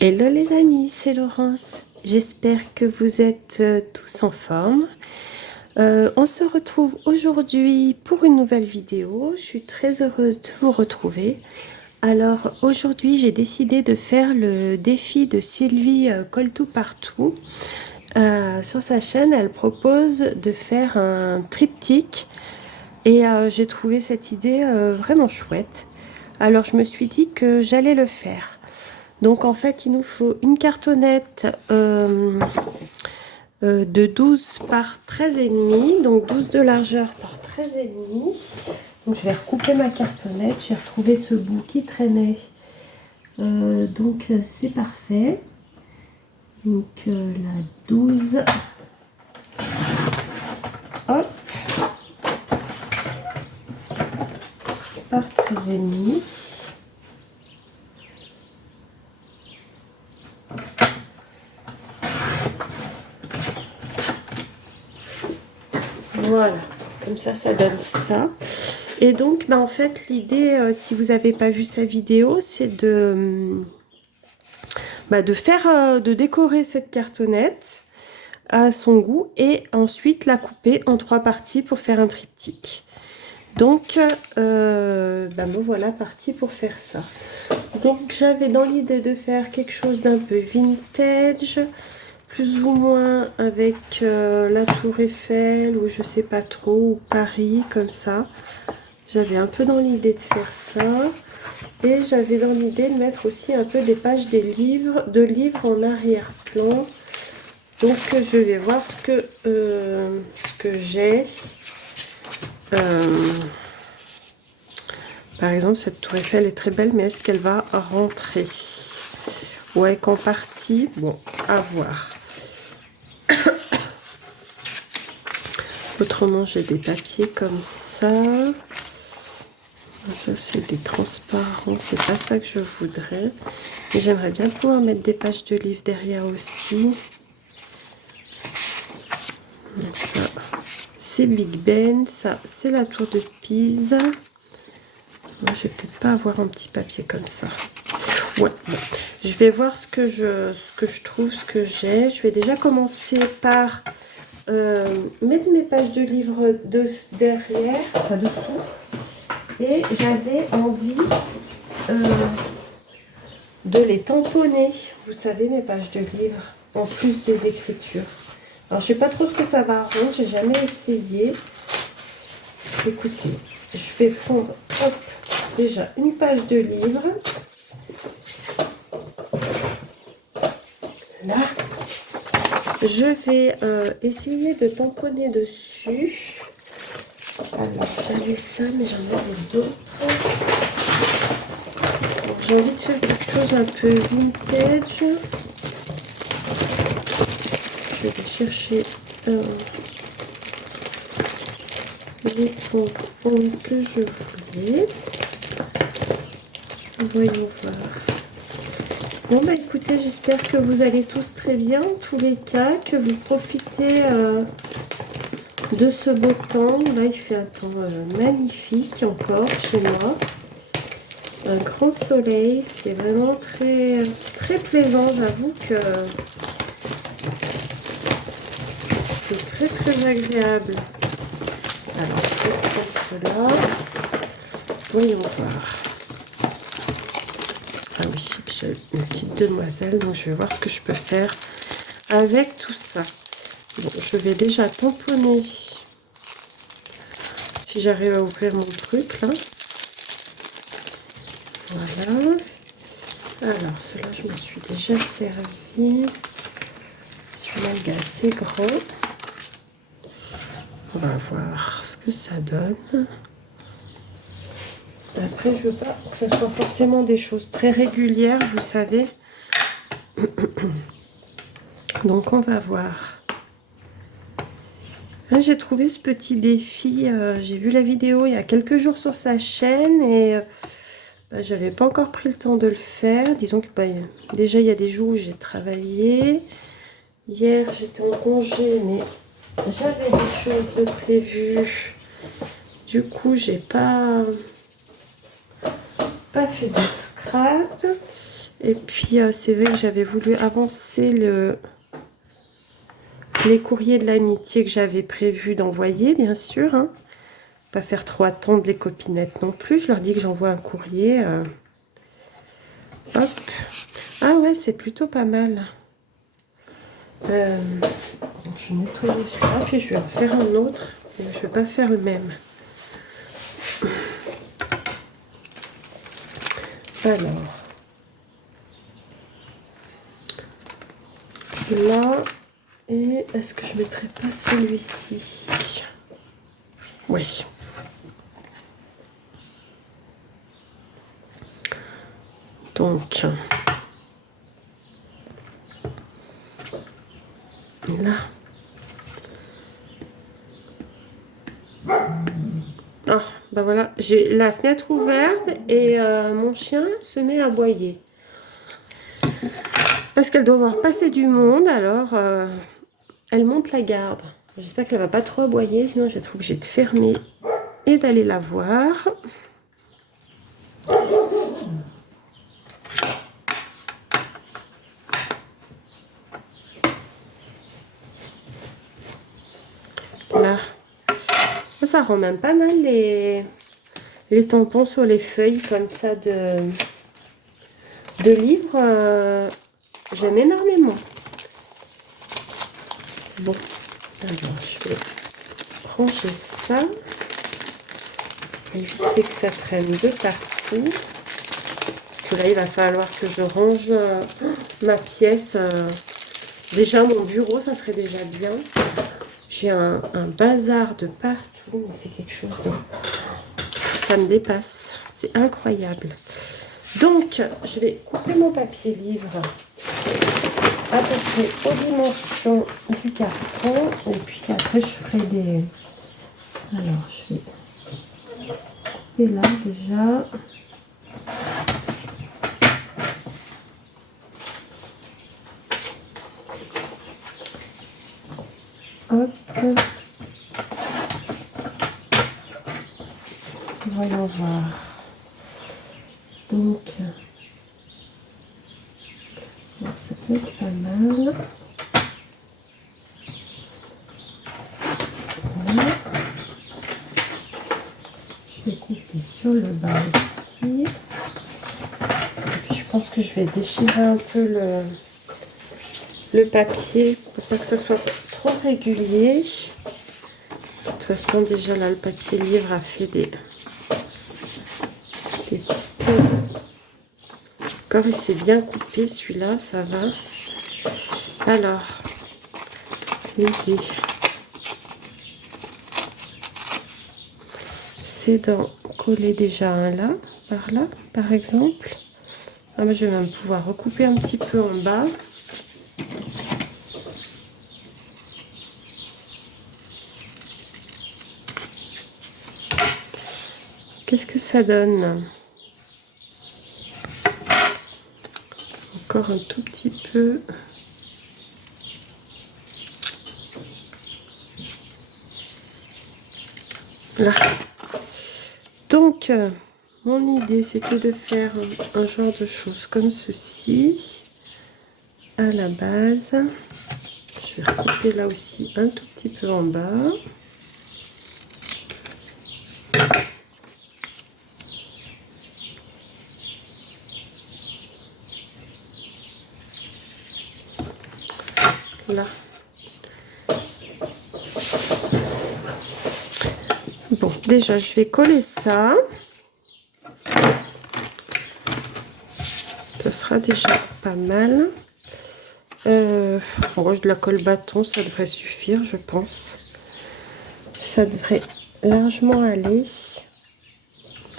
Hello les amis, c'est Laurence. J'espère que vous êtes tous en forme. On se retrouve aujourd'hui pour une nouvelle vidéo. Je suis très heureuse de vous retrouver. Alors aujourd'hui, j'ai décidé de faire le défi de Sylvie Colle tout partout. Sur sa chaîne, elle propose de faire un triptyque et j'ai trouvé cette idée vraiment chouette. Alors je me suis dit que j'allais le faire. Donc en fait, il nous faut une cartonnette de 12 par 13,5, donc 12 de largeur par 13,5. Donc je vais recouper ma cartonnette, j'ai retrouvé ce bout qui traînait. Donc c'est parfait. Donc la 12, hop, par 13,5. Voilà, comme ça donne ça. Et donc, en fait, l'idée, si vous n'avez pas vu sa vidéo, c'est de faire, de décorer cette cartonnette à son goût et ensuite la couper en 3 parties pour faire un triptyque. Donc, me voilà partie pour faire ça. Donc, j'avais dans l'idée de faire quelque chose d'un peu vintage, plus ou moins avec la Tour Eiffel ou je sais pas trop, ou Paris, comme ça. J'avais un peu dans l'idée de faire ça. Et j'avais dans l'idée de mettre aussi un peu des pages de livres en arrière-plan. Donc je vais voir ce que j'ai. Par exemple, cette Tour Eiffel est très belle, mais est-ce qu'elle va rentrer? Ouais, qu'en partie. Bon, à voir. Autrement, j'ai des papiers comme ça. Ça, c'est des transparents. C'est pas ça que je voudrais. Et j'aimerais bien pouvoir mettre des pages de livres derrière aussi. Donc ça, c'est Big Ben. Ça, c'est la Tour de Pise. Moi, je vais peut-être pas avoir un petit papier comme ça. Ouais, bon. Je vais voir ce que je trouve, ce que j'ai. Je vais déjà commencer par mettre mes pages de livres derrière, enfin dessous. Et j'avais envie de les tamponner. Vous savez, mes pages de livres, en plus des écritures. Alors, je sais pas trop ce que ça va rendre. J'ai jamais essayé. Écoutez, je vais prendre déjà une page de livre. Là. Je vais essayer de tamponner dessus. Alors, j'avais ça, mais j'en avais d'autres. J'ai envie de faire quelque chose un peu vintage. Je vais chercher les pompons que je voulais. Voyons voir. Bon, écoutez, j'espère que vous allez tous très bien, en tous les cas, que vous profitez de ce beau temps. Là, il fait un temps magnifique encore chez moi. Un grand soleil, c'est vraiment très, très plaisant. J'avoue que c'est très, très agréable. Alors, je vais prendre cela. Voyons voir. Ah oui, j'ai une petite demoiselle, donc je vais voir ce que je peux faire avec tout ça. Bon, je vais déjà tamponner si j'arrive à ouvrir mon truc là. Voilà. Alors, cela, je me suis déjà servi. Celui-là, il est assez grand. On va voir ce que ça donne. Après, je veux pas que ce soit forcément des choses très régulières, vous savez. Donc, on va voir. Là, j'ai trouvé ce petit défi. J'ai vu la vidéo il y a quelques jours sur sa chaîne et j'avais pas encore pris le temps de le faire. Disons que déjà, il y a des jours où j'ai travaillé. Hier, j'étais en congé, mais j'avais des choses de prévues. Du coup, j'ai pas fait de scrap. Et puis, c'est vrai que j'avais voulu avancer les courriers de l'amitié que j'avais prévu d'envoyer, bien sûr. Hein. Pas faire trop attendre les copinettes non plus. Je leur dis que j'envoie un courrier. Hop. Ah ouais, c'est plutôt pas mal. Je vais nettoyer celui-là, puis je vais en faire un autre. Je ne vais pas faire le même. Alors. Là. Et est-ce que je ne mettrai pas celui-ci? Oui. Donc. Là. Ah, ben voilà, j'ai la fenêtre ouverte et mon chien se met à aboyer. Parce qu'elle doit avoir passé du monde, alors elle monte la garde. J'espère qu'elle va pas trop aboyer, sinon je vais être obligée de fermer et d'aller la voir. Là, ça rend même pas mal les tampons sur les feuilles comme ça de livres. J'aime énormément. Bon, alors je vais ranger ça. Éviter que ça traîne de partout. Parce que là, il va falloir que je range ma pièce. Déjà, mon bureau, ça serait déjà bien. J'ai un bazar de partout, mais c'est quelque chose de... Ça me dépasse. C'est incroyable. Donc, je vais couper mon papier livre à peu près aux dimensions du carton. Et puis après, je ferai des... Alors, je vais couper là déjà. Hop. Voyons voir. Donc, ça peut être pas mal. Voilà. Je vais couper sur le bas aussi. Et puis, je pense que je vais déchirer un peu le papier pour pas que ça soit trop régulier. De toute façon, déjà là, le papier livre a fait des petites... Encore, il s'est bien coupé celui-là, ça va. Alors, l'idée, c'est d'en coller déjà un là, par exemple. Ah, mais je vais même pouvoir recouper un petit peu en bas. Qu'est-ce que ça donne? Encore un tout petit peu. Là. Donc, mon idée, c'était de faire un genre de choses comme ceci. À la base. Je vais recouper là aussi un tout petit peu en bas. Là. Bon, déjà, je vais coller ça. Ça sera déjà pas mal. De la colle bâton, ça devrait suffire, je pense. Ça devrait largement aller.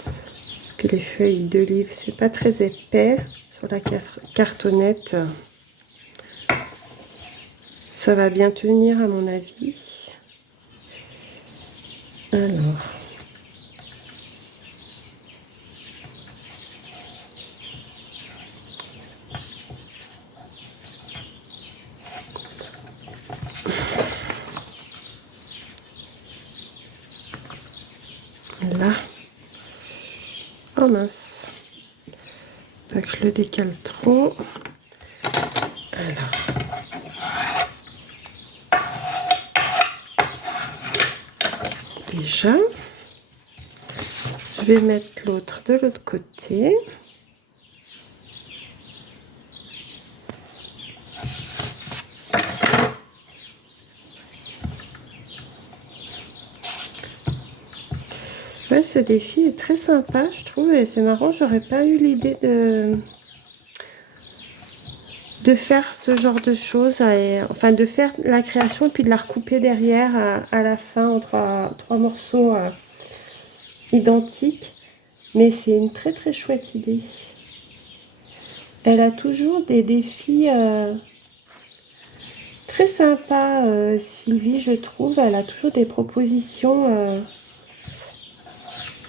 Parce que les feuilles de livre, c'est pas très épais. Sur la cartonnette, ça va bien tenir à mon avis. Alors... Là. Oh mince. Pas pas que je le décale trop. Alors. Déjà, je vais mettre l'autre de l'autre côté. Ouais, ce défi est très sympa, je trouve, et c'est marrant, j'aurais pas eu l'idée de faire ce genre de choses, enfin de faire la création et puis de la recouper derrière à la fin en trois morceaux identiques. Mais c'est une très très chouette idée. Elle a toujours des défis très sympas, Sylvie, je trouve. Elle a toujours des propositions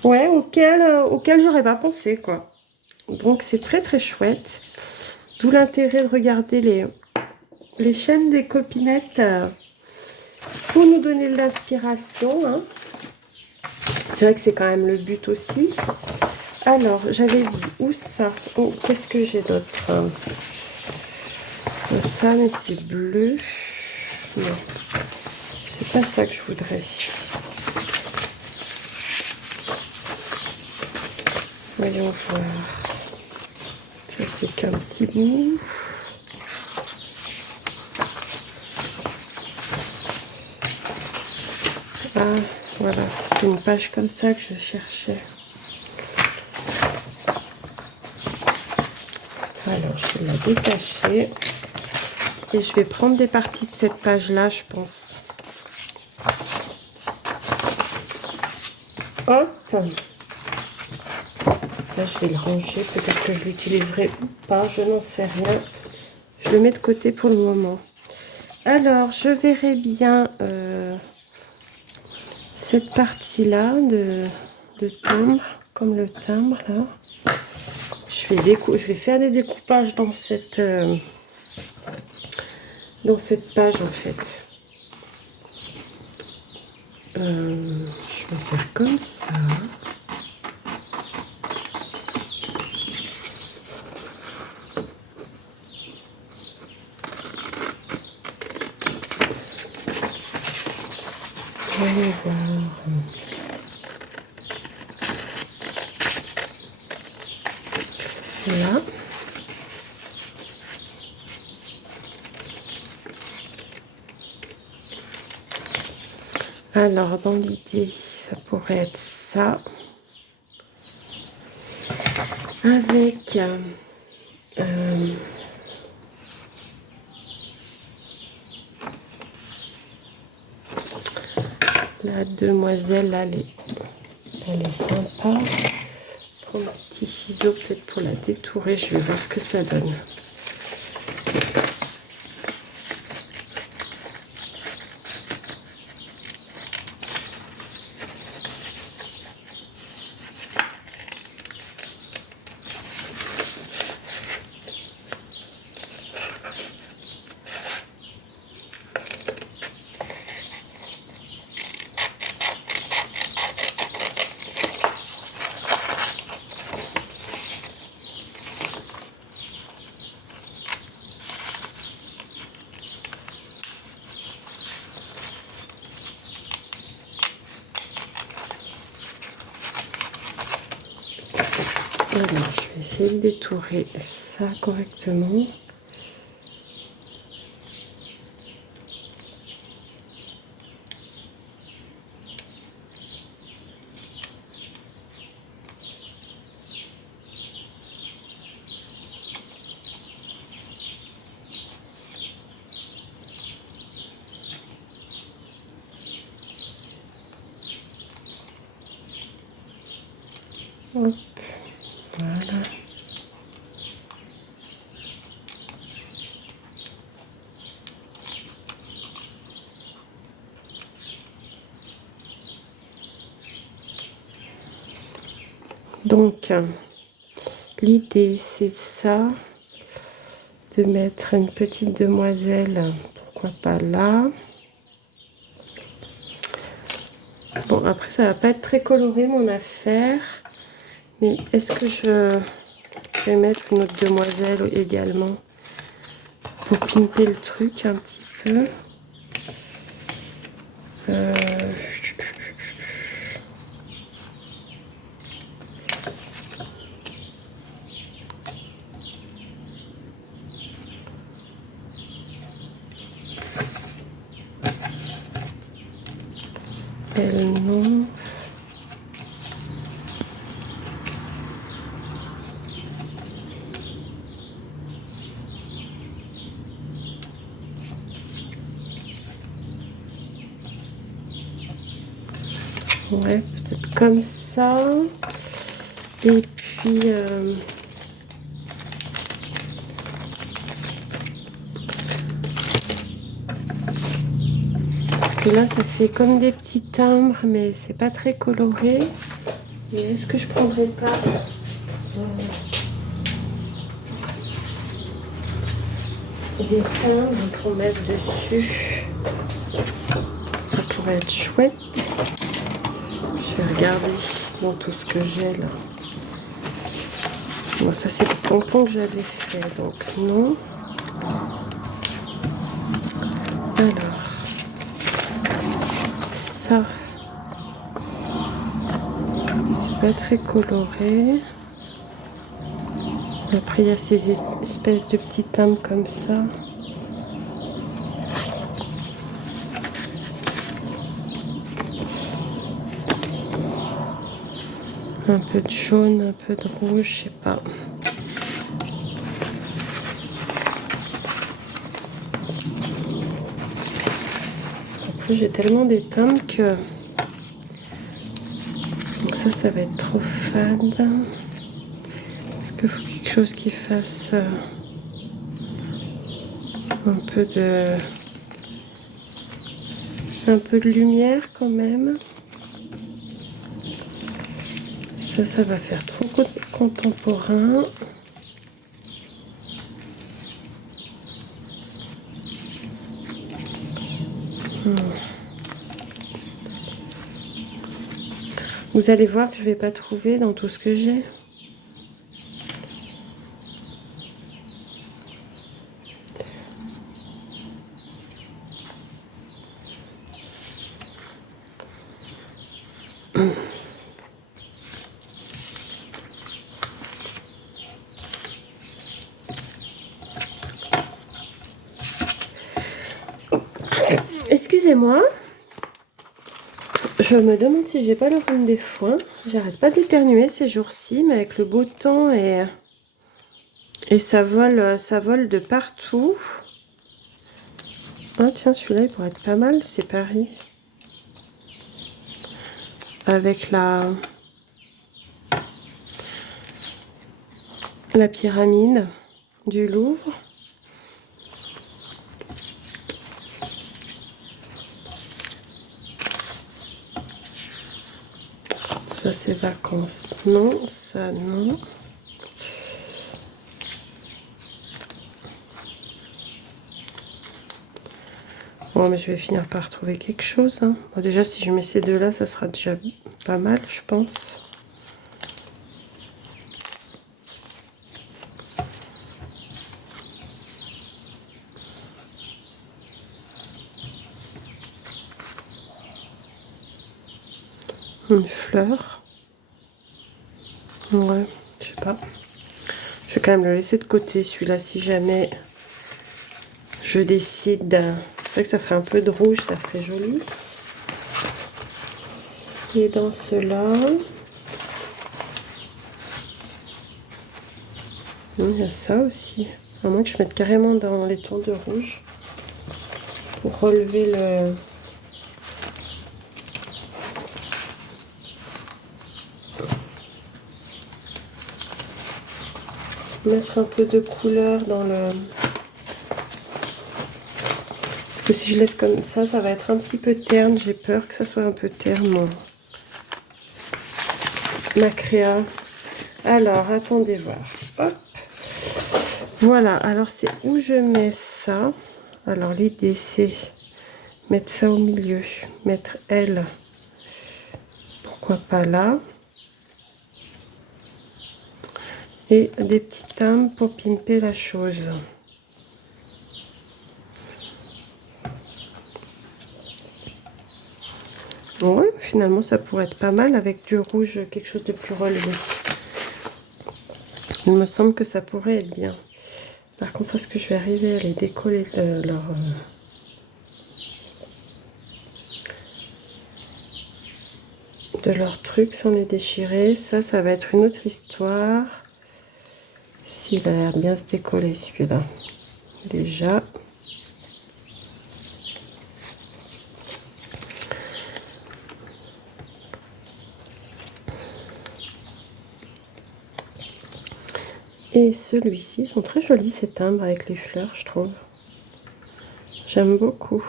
ouais, auxquelles j'aurais pas pensé, quoi. Donc c'est très très chouette. D'où l'intérêt de regarder les chaînes des copinettes pour nous donner de l'inspiration. Hein. C'est vrai que c'est quand même le but aussi. Alors, j'avais dit, où ça? Oh, qu'est-ce que j'ai d'autre? Ça, mais c'est bleu. Non, c'est pas ça que je voudrais. Voyons voir. Ça, c'est qu'un petit bout. Ah, voilà, c'est une page comme ça que je cherchais. Alors, je vais la détacher. Et je vais prendre des parties de cette page-là, je pense. Hop. Ça, je vais le ranger. Peut-être que je l'utiliserai ou pas. Je n'en sais rien. Je le mets de côté pour le moment. Alors, je verrai bien cette partie-là de timbre, comme le timbre, là. Je vais faire des découpages dans cette page, en fait. Je vais faire comme ça. Allez voir. Là. Alors, dans l'idée, ça pourrait être ça. Avec la demoiselle, elle est sympa. Prendre un petit ciseau peut-être pour la détourer. Je vais voir ce que ça donne. Alors, je vais essayer de détourer ça correctement. Hop, voilà. Donc, l'idée, c'est ça, de mettre une petite demoiselle, pourquoi pas là. Bon, après, ça va pas être très coloré, mon affaire. Mais est-ce que Je vais mettre une autre demoiselle également pour pimper le truc un petit peu. Elle non. Ouais, peut-être comme ça. Et puis parce que là ça fait comme des petits timbres, mais c'est pas très coloré. Mais est-ce que je prendrais pas des timbres pour mettre dessus? Ça pourrait être chouette. Je vais regarder dans tout ce que j'ai là. Bon, ça c'est le pompon que j'avais fait, donc non. Alors, ça, c'est pas très coloré. Après, il y a ces espèces de petits timbres comme ça. Un peu de jaune, un peu de rouge, je sais pas. Après, j'ai tellement des timbres que... Donc ça va être trop fade. Est-ce qu'il faut quelque chose qui fasse un peu de lumière quand même? Ça va faire trop contemporain. Vous allez voir que je vais pas trouver dans tout ce que j'ai. Excusez-moi. Je me demande si j'ai pas le rhume des foins. J'arrête pas d'éternuer ces jours-ci, mais avec le beau temps et ça vole de partout. Ah tiens, celui-là il pourrait être pas mal, c'est Paris. Avec la pyramide du Louvre. Ça c'est vacances. Non, ça non. Bon, mais je vais finir par trouver quelque chose. Hein. Bon, déjà, si je mets ces deux-là, ça sera déjà pas mal, je pense. Une fleur. Ouais, je sais pas. Je vais quand même le laisser de côté, celui-là, si jamais je décide. C'est vrai que ça fait un peu de rouge, ça ferait joli. Et dans ceux-là, il y a ça aussi. À moins que je mette carrément dans les tons de rouge pour relever le... Mettre un peu de couleur dans le... Parce que si je laisse comme ça, ça va être un petit peu terne. J'ai peur que ça soit un peu terne, ma créa. Alors, attendez voir. Hop. Voilà, alors c'est où je mets ça. Alors, l'idée, c'est mettre ça au milieu. Mettre elle, pourquoi pas là. Et des petits timbres pour pimper la chose. Ouais, finalement ça pourrait être pas mal avec du rouge, quelque chose de plus relevé. Il me semble que ça pourrait être bien. Par contre, est-ce que je vais arriver à les décoller de leur truc sans les déchirer? Ça va être une autre histoire. S'il a l'air bien se décoller celui-là. Déjà. Et celui-ci, ils sont très jolis ces timbres avec les fleurs, je trouve. J'aime beaucoup.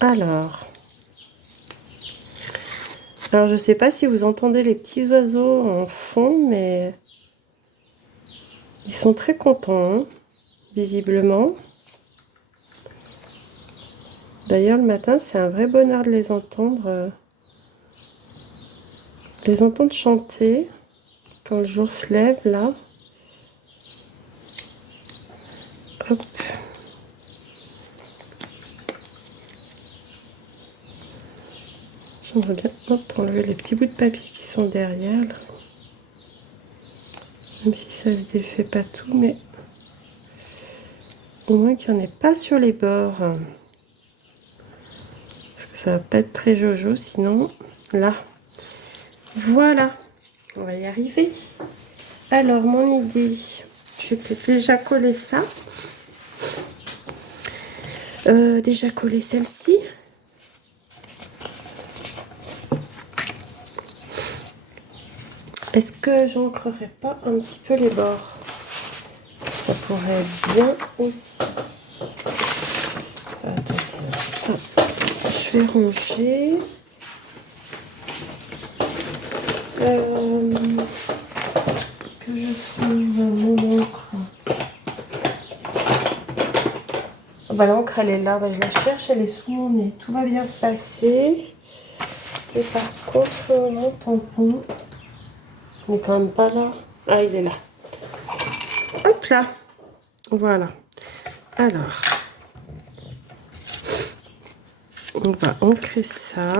Alors, je sais pas si vous entendez les petits oiseaux en fond, mais ils sont très contents, hein, visiblement. D'ailleurs, le matin, c'est un vrai bonheur de les entendre chanter quand le jour se lève, là. Hop. J'aimerais bien enlever les petits bouts de papier qui sont derrière, là. Même si ça se défait pas tout, mais au moins qu'il n'y en ait pas sur les bords. Parce que ça va pas être très jojo, sinon, là. Voilà, on va y arriver. Alors, mon idée, je vais déjà coller ça. Déjà coller celle-ci. Est-ce que j'ancrerai pas un petit peu les bords? Ça pourrait être bien aussi. Attendez, ça, je vais ranger. Que je trouve mon encre. Oh bah, l'encre elle est là, bah, je la cherche, elle est sous mon nez. Tout va bien se passer. Et par contre, mon tampon, il n'est quand même pas là. Ah, il est là. Hop là. Voilà. Alors, on va ancrer ça.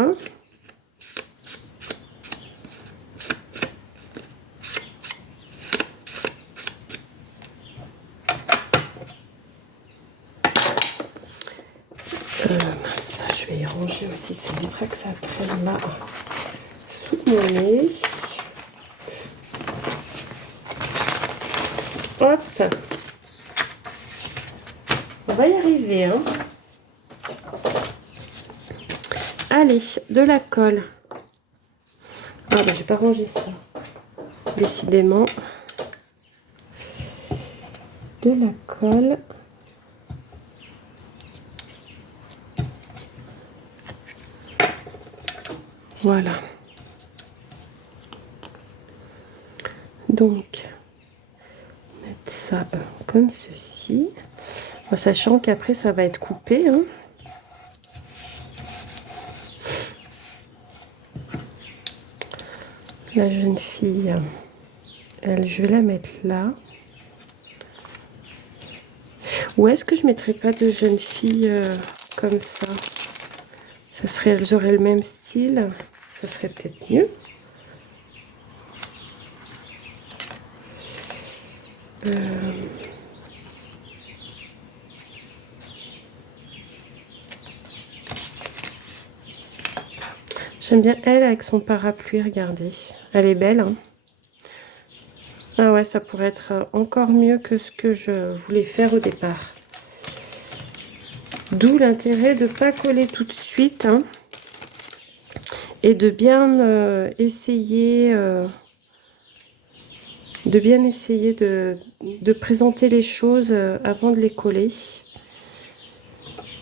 Ça, je vais y ranger aussi. Ça évitera que ça traîne là sous mon nez. Hop. On va y arriver, hein. Allez, de la colle. Ah, bah, j'ai pas rangé ça. Décidément. De la colle. Voilà. Donc, mettre ça comme ceci. En sachant qu'après, ça va être coupé, hein. La jeune fille, elle, je vais la mettre là. Ou est-ce que je mettrais pas de jeune fille comme ça? Ça serait, elles auraient le même style. Ça serait peut-être mieux. J'aime bien elle avec son parapluie, regardez. Elle est belle, hein. Ah ouais, ça pourrait être encore mieux que ce que je voulais faire au départ. D'où l'intérêt de ne pas coller tout de suite, hein, et de bien essayer de présenter les choses avant de les coller.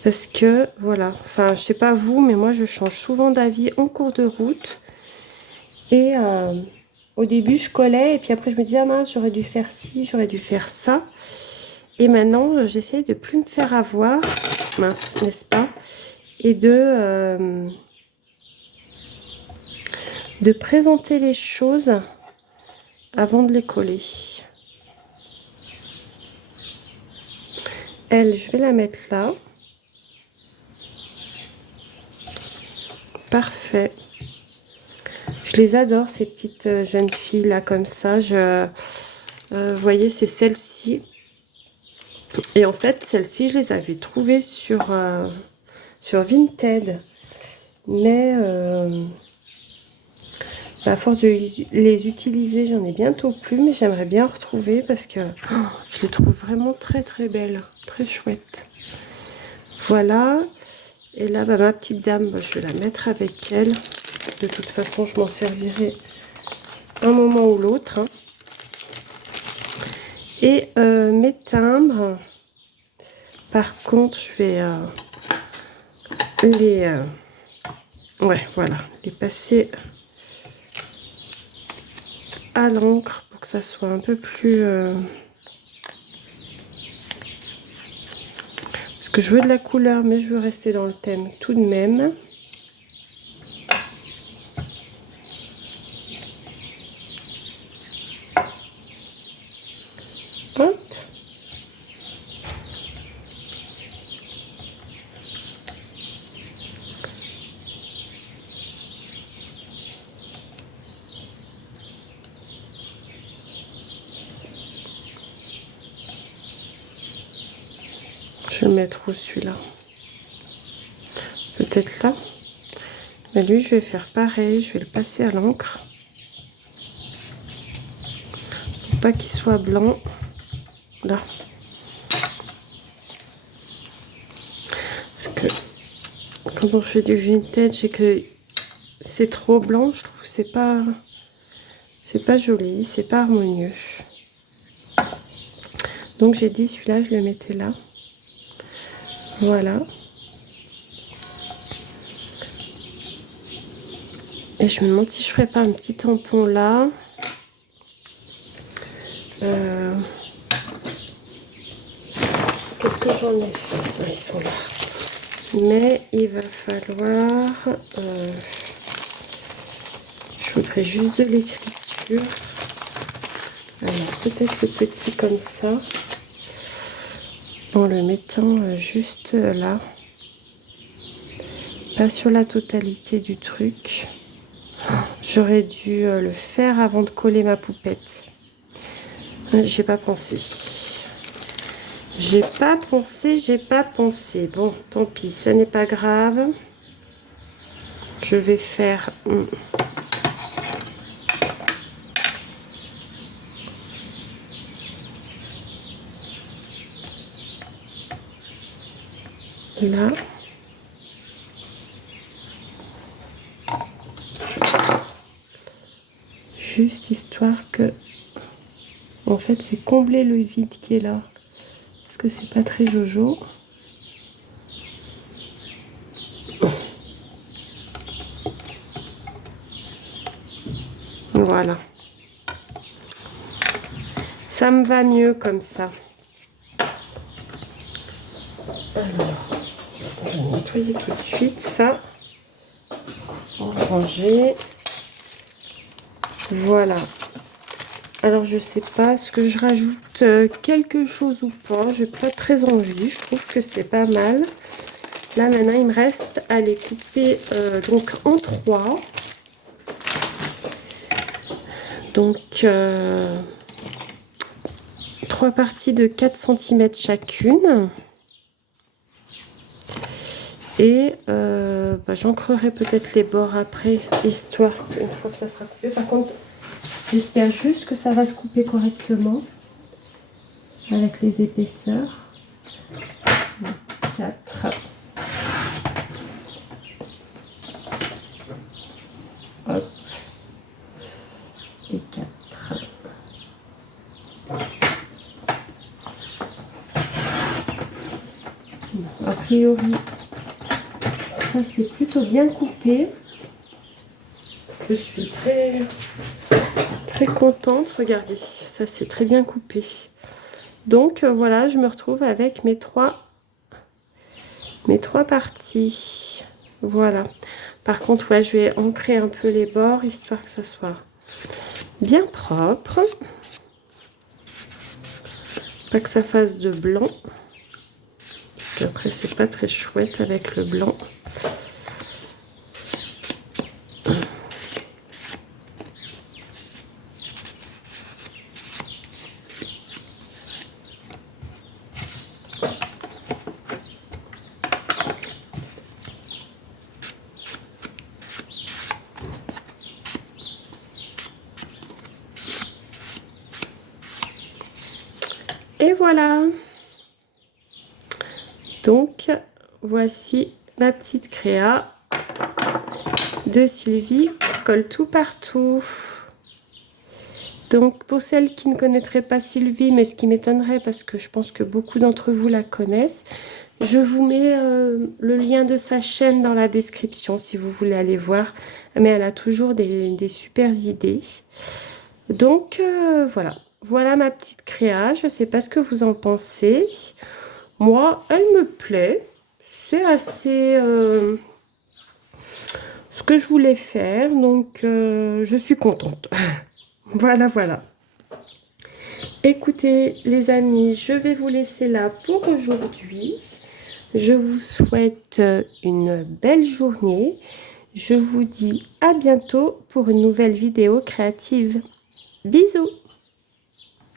Parce que, voilà, enfin, je sais pas vous, mais moi, je change souvent d'avis en cours de route. Et au début, je collais, et puis après, je me dis, ah mince, j'aurais dû faire ci, j'aurais dû faire ça. Et maintenant, j'essaye de plus me faire avoir, mince, n'est-ce pas? Et de présenter les choses avant de les coller. Elle, je vais la mettre là. Parfait. Je les adore, ces petites jeunes filles là comme ça. Vous voyez, c'est celle-ci. Et en fait, celles-ci, je les avais trouvées sur Vinted. Mais à force de les utiliser, j'en ai bientôt plus. Mais j'aimerais bien retrouver parce que je les trouve vraiment très très belles. Très chouettes. Voilà. Et là, bah, ma petite dame, bah, je vais la mettre avec elle. De toute façon, je m'en servirai un moment ou l'autre. Hein. Et mes timbres, par contre, je vais ouais, voilà, les passer à l'encre pour que ça soit un peu plus... Parce que je veux de la couleur, mais je veux rester dans le thème tout de même. Hop. Je vais le mettre où celui-là? Peut-être là. Mais lui, je vais faire pareil. Je vais le passer à l'encre. Pour pas qu'il soit blanc. Là. Parce que quand on fait du vintage et que c'est trop blanc, je trouve que c'est pas joli, c'est pas harmonieux. Donc j'ai dit celui-là, je le mettais là. Voilà. Et je me demande si je ferais pas un petit tampon là. Qu'est-ce que j'en ai fait? Ils sont là. Mais il va falloir... je voudrais juste de l'écriture. Alors peut-être le petit comme ça. En le mettant juste là. Pas sur la totalité du truc. J'aurais dû le faire avant de coller ma poupette. J'ai pas pensé. J'ai pas pensé. Bon, tant pis, ça n'est pas grave. Je vais faire... Là. Juste histoire que... En fait, c'est combler le vide qui est là. Parce que c'est pas très jojo. Voilà. Ça me va mieux comme ça. Alors, je vais nettoyer tout de suite ça. On va ranger. Voilà. Alors, je sais pas, est-ce que je rajoute quelque chose ou pas? J'ai pas très envie. Je trouve que c'est pas mal. Là, maintenant, il me reste à les couper donc en 3. Donc, 3 parties de 4 cm chacune. Et j'ancrerai peut-être les bords après, histoire une fois que ça sera coupé. Par contre, j'espère juste que ça va se couper correctement avec les épaisseurs. 4. Hop. Et 4. A priori, ça c'est plutôt bien coupé. Je suis très contente. Regardez, ça c'est très bien coupé. Donc voilà, je me retrouve avec mes trois parties. Voilà. Par contre, ouais, je vais ancrer un peu les bords, histoire que ça soit bien propre. Pas que ça fasse de blanc. Parce qu'après, c'est pas très chouette avec le blanc. Et voilà. Donc, voici ma petite créa de Sylvie, colle tout partout. Donc, pour celles qui ne connaîtraient pas Sylvie, mais ce qui m'étonnerait parce que je pense que beaucoup d'entre vous la connaissent, je vous mets le lien de sa chaîne dans la description si vous voulez aller voir. Mais elle a toujours des super idées. Donc, voilà. Voilà ma petite créa. Je ne sais pas ce que vous en pensez. Moi, elle me plaît. C'est assez ce que je voulais faire. Donc, je suis contente. Voilà, voilà. Écoutez, les amis, je vais vous laisser là pour aujourd'hui. Je vous souhaite une belle journée. Je vous dis à bientôt pour une nouvelle vidéo créative. Bisous!